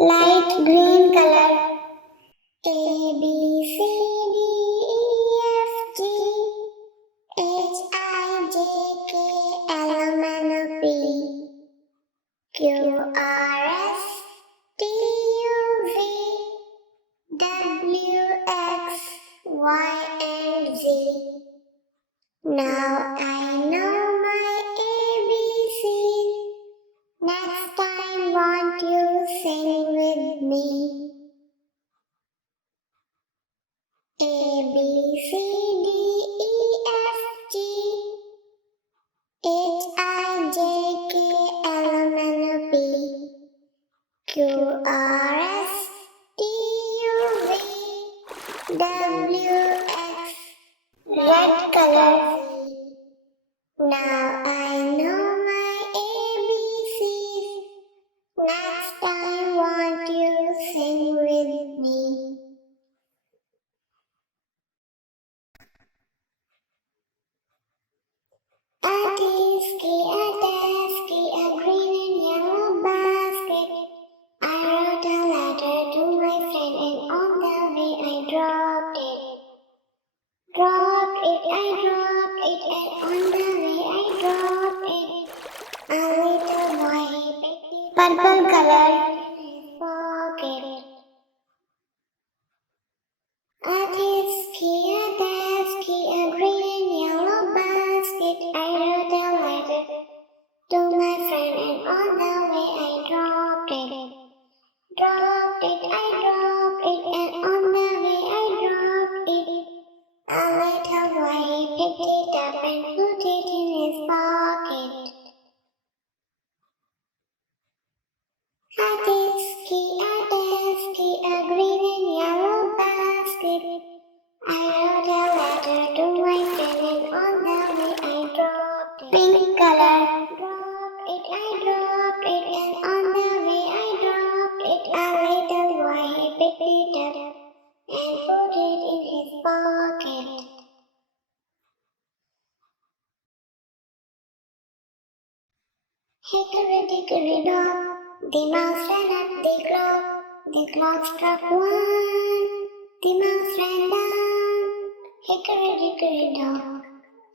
light green color. A, B, C, D, E, F, G, H, I, J, K, L, M, N, O, P, Q, R, S, T, U, V, W, X, Y, and Z. Now I know my ABCs. Next time, won't you sing with me? A, B, C, D, E, F, G, H, I, J, K, L, M, N, O, P, Q, R, S, T, U, V, W, X, red color. Now I know my ABCs. Next time, won't you sing with me? A Tisket A Tasket, a green and yellow basket. I wrote a letter to my friend, and on the way I dropped it. Dropped it, I dropped it, and on the way I dropped it. A little boy, he picked it purple color in his pocket. A Tisket A Tasket, a green and yellow basket. I wrote a letter to my friend, and on the way I dropped it. Dropped it, I dropped it, and on the way I dropped it. A little boy, he picked it up and put it in his pocket. A Tisket A Tasket, a green and yellow basket. I wrote a letter to my friend, and on the way I dropped it. Pink color. Dropped it, I dropped it, and on the way I dropped it. A little boy, he picked it up and put it in his pocket. Hickory dickory dock, the mouse ran up the clock. The clock struck one, the mouse ran down. Hickory dickory dock,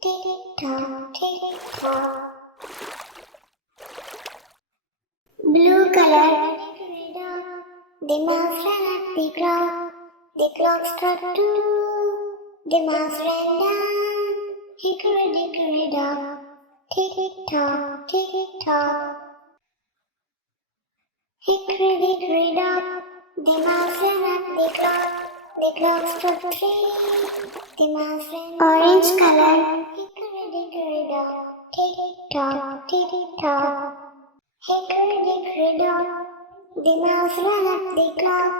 tick tock, tick tock. Blue color. Hickory dock, the mouse ran up the clock. The clock struck two, the mouse ran down. Hickory dickory dock, tick tock, tick tock. Hickory dickory dock, the mouse ran up the clock. The clock struck three, the mouse ran. Orange color. Hickory dickory dock, tick tock, tick tock. Hickory dickory dock, the mouse ran up the clock.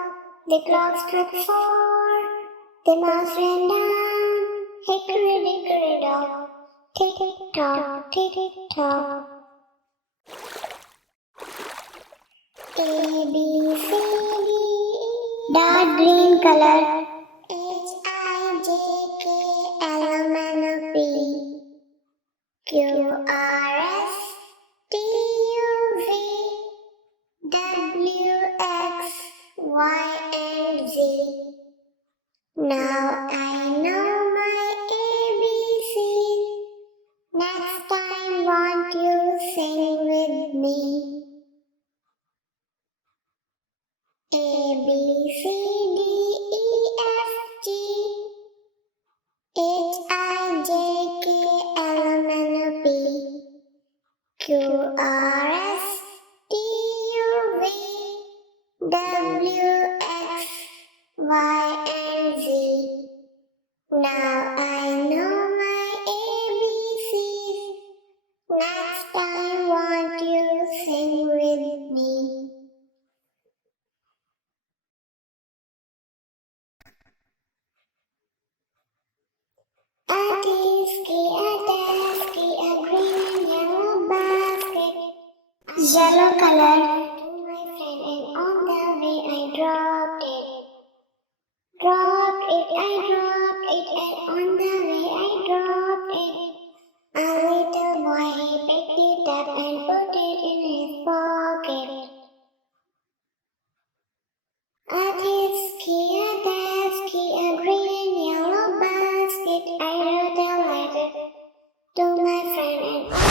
The clock struck four, the mouse ran down. Hickory dickory dock, tick tock, tick tock. A, B, C, D, E, dark green color. H, I, J, K, L, M, N, O, P, Q, R, S, T, U, V, W, X, Y, and Z. Now I know my ABCs. Next time, won't you sing with me? A, B, C, D, E, F, G, H, I, J, K, L, M, N, O, P, Q, R, S, T, U, V, W, X, Y, and Z. Now I know my ABCs. Next time, won't you sing with me? A Tisket A Tasket, a green and yellow basket. Yellow color. To my friend, and on the way I dropped it. Dropped it, I dropped it, and on the way I dropped it. A little boy, he picked it up and put it in his pocket. A Tisket A Tasket, a green yellow basket. I wrote a letter to my friend and